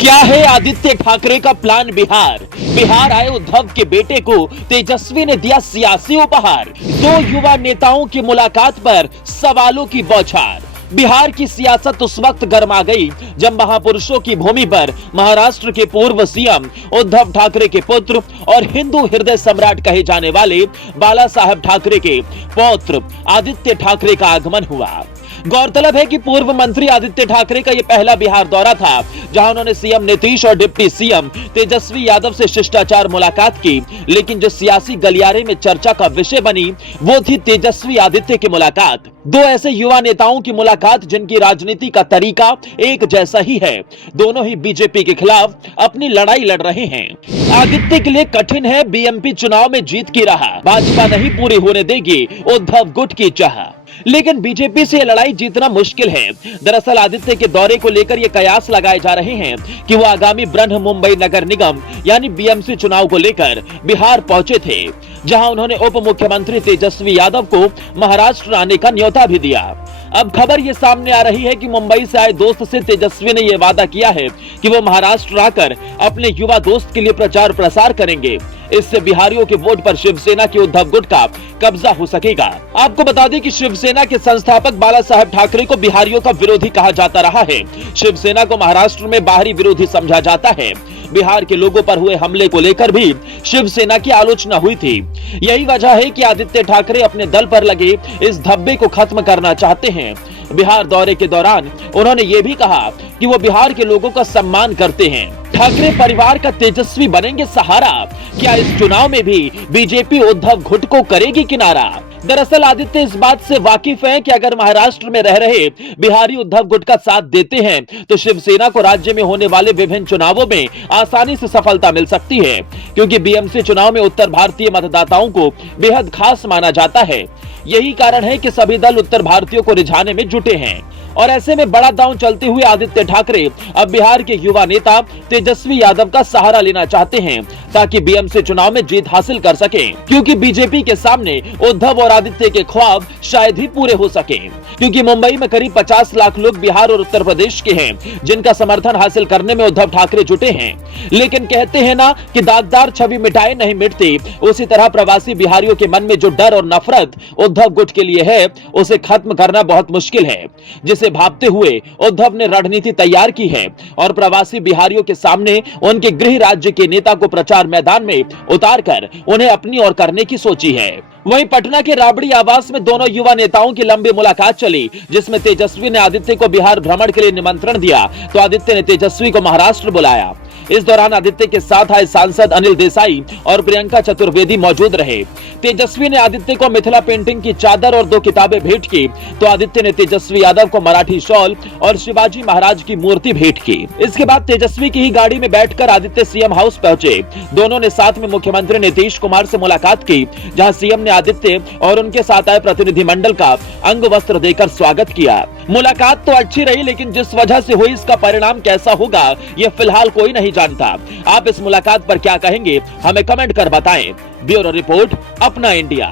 क्या है आदित्य ठाकरे का प्लान? बिहार आए उद्धव के बेटे को तेजस्वी ने दिया सियासी उपहार। दो युवा नेताओं की मुलाकात पर सवालों की बौछार। बिहार की सियासत उस वक्त गर्मा गई जब महापुरुषों की भूमि पर महाराष्ट्र के पूर्व सीएम उद्धव ठाकरे के पुत्र और हिंदू हृदय सम्राट कहे जाने वाले बाला साहब ठाकरे के पौत्र आदित्य ठाकरे का आगमन हुआ। गौरतलब है कि पूर्व मंत्री आदित्य ठाकरे का यह पहला बिहार दौरा था, जहां उन्होंने सीएम नीतीश और डिप्टी सीएम तेजस्वी यादव से शिष्टाचार मुलाकात की। लेकिन जो सियासी गलियारे में चर्चा का विषय बनी वो थी तेजस्वी आदित्य की मुलाकात। दो ऐसे युवा नेताओं की मुलाकात जिनकी राजनीति का तरीका एक जैसा ही है। दोनों ही बीजेपी के खिलाफ अपनी लड़ाई लड़ रहे हैं। आदित्य के लिए कठिन है बीएमपी चुनाव में जीत की राह। भाजपा नहीं पूरी होने देगी उद्धव गुट की चाह। लेकिन बीजेपी से लड़ाई जीतना मुश्किल है। दरअसल आदित्य के दौरे को लेकर ये कयास लगाए जा रहे हैं कि वो आगामी बृहन मुंबई नगर निगम यानी बीएमसी चुनाव को लेकर बिहार पहुंचे थे, जहां उन्होंने उप मुख्यमंत्री तेजस्वी यादव को महाराष्ट्र आने का न्योता भी दिया। अब खबर ये सामने आ रही है कि मुंबई से आए दोस्त से तेजस्वी ने यह वादा किया है कि वो महाराष्ट्र आकर अपने युवा दोस्त के लिए प्रचार प्रसार करेंगे। इससे बिहारियों के वोट पर शिवसेना के उद्धव गुट का कब्जा हो सकेगा। आपको बता दें कि शिवसेना के संस्थापक बाला साहब ठाकरे को बिहारियों का विरोधी कहा जाता रहा है। शिवसेना को महाराष्ट्र में बाहरी विरोधी समझा जाता है। बिहार के लोगों पर हुए हमले को लेकर भी शिवसेना की आलोचना हुई थी। यही वजह है कि आदित्य ठाकरे अपने दल पर लगे इस धब्बे को खत्म करना चाहते हैं। बिहार दौरे के दौरान उन्होंने ये भी कहा कि वो बिहार के लोगों का सम्मान करते हैं। ठाकरे परिवार का तेजस्वी बनेंगे सहारा। क्या इस चुनाव में भी बीजेपी उद्धव गुट को करेगी किनारा? दरअसल आदित्य इस बात से वाकिफ हैं कि अगर महाराष्ट्र में रह रहे बिहारी उद्धव गुट का साथ देते हैं तो शिवसेना को राज्य में होने वाले विभिन्न चुनावों में आसानी से सफलता मिल सकती है, क्योंकि बीएमसी चुनाव में उत्तर भारतीय मतदाताओं को बेहद खास माना जाता है। यही कारण है कि सभी दल उत्तर भारतीयों को रिझाने में जुटे हैं और ऐसे में बड़ा दांव चलते हुए आदित्य ठाकरे अब बिहार के युवा नेता तेजस्वी यादव का सहारा लेना चाहते हैं ताकि बीएमसी चुनाव में जीत हासिल कर सकें, क्योंकि बीजेपी के सामने उद्धव और आदित्य के ख्वाब शायद ही पूरे हो सके। क्योंकि मुंबई में करीब 50 लाख लोग बिहार और उत्तर प्रदेश के हैं जिनका समर्थन हासिल करने में उद्धव ठाकरे जुटे हैं। लेकिन कहते हैं ना कि दागदार छवि मिटाए नहीं मिटती, उसी तरह प्रवासी बिहारियों के मन में जो डर और नफरत उद्धव गुट के लिए है उसे खत्म करना बहुत मुश्किल है, जिसे भांपते हुए उद्धव ने रणनीति तैयार की है और प्रवासी बिहारियों के सामने उनके गृह राज्य के नेता को प्रचार मैदान में उतारकर उन्हें अपनी ओर करने की सोची है। वहीं पटना के राबड़ी आवास में दोनों युवा नेताओं की लंबी मुलाकात चली, जिसमें तेजस्वी ने आदित्य को बिहार भ्रमण के लिए निमंत्रण दिया तो आदित्य ने तेजस्वी को महाराष्ट्र बुलाया। इस दौरान आदित्य के साथ आए सांसद अनिल देसाई और प्रियंका चतुर्वेदी मौजूद रहे। तेजस्वी ने आदित्य को मिथिला पेंटिंग की चादर और 2 किताबें भेंट की तो आदित्य ने तेजस्वी यादव को मराठी शॉल और शिवाजी महाराज की मूर्ति भेंट की। इसके बाद तेजस्वी की ही गाड़ी में बैठकर आदित्य सीएम हाउस पहुंचे। दोनों ने साथ में मुख्यमंत्री नीतीश कुमार से मुलाकात की, जहां सीएम ने आदित्य और उनके साथ आए प्रतिनिधिमंडल का अंग वस्त्र देकर स्वागत किया। मुलाकात तो अच्छी रही, लेकिन जिस वजह से हुई इसका परिणाम कैसा होगा ये फिलहाल कोई नहीं जानता। आप इस मुलाकात पर क्या कहेंगे हमें कमेंट कर बताएं। ब्यूरो रिपोर्ट, अपना इंडिया।